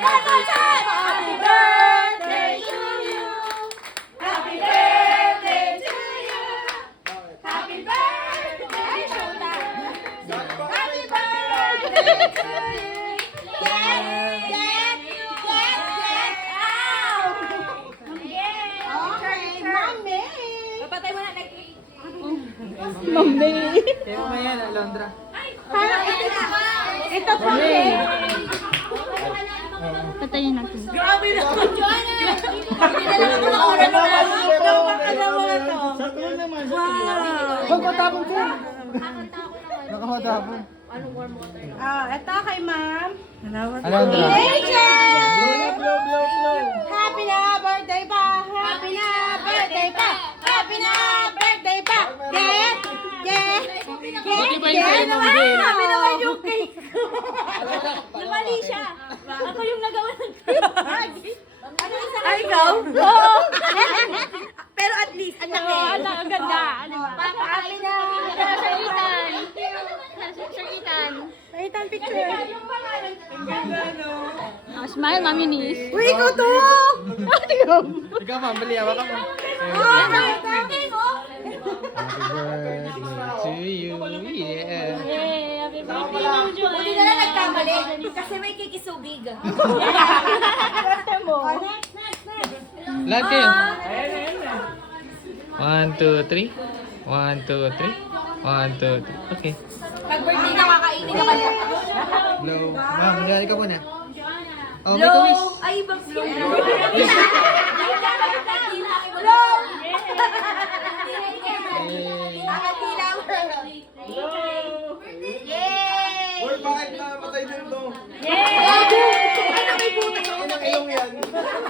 Happy birthday to you. Happy birthday to you. Happy birthday to you. Happy birthday to you. Get. Ow! Okay, Mami. Papatay mo na nag-cake. Mami. Tayo mo yan, Alondra. Parang ito po eh. Patayin natin. Grabe na. Joanna! Pinala ko ng oras na. Napakalawa na to. Sakto naman. Wow! Huwag matapon ko. Nakamatapon. Ito kay ma'am. Alondra. Rachel! Blow. Happy na birthday pa! Happy na birthday pa! Happy na birthday pa! Get! Buti ba yung kayo ng bill? Happy naman yung cake ko! Lumali siya! Ako yung nagawa ng cake! Ano isa na ikaw? Pero at least, ang laki. Ang ganda. Happy na! Ethan picture. Smile, Mami Nis. Uy, ikaw to! Ikaw ma'am, bali, hawak ka mo. Birthday mo! Happy birthday to you, yeah. Yay! Happy birthday, Ma'am Joanna. Buti na lang nagkamali. Kasi may kikisubig. Birthday mo. Next. Lahat kayo. 1, 2, 3. 1, 2, 3. 1, 2, 3. Okay. Pag birthday na kakainin ka pala. Blow. Ma'am, magali ka muna. Oh, may kawis. Blow! Ay, ibang blow. Blow! Nakatila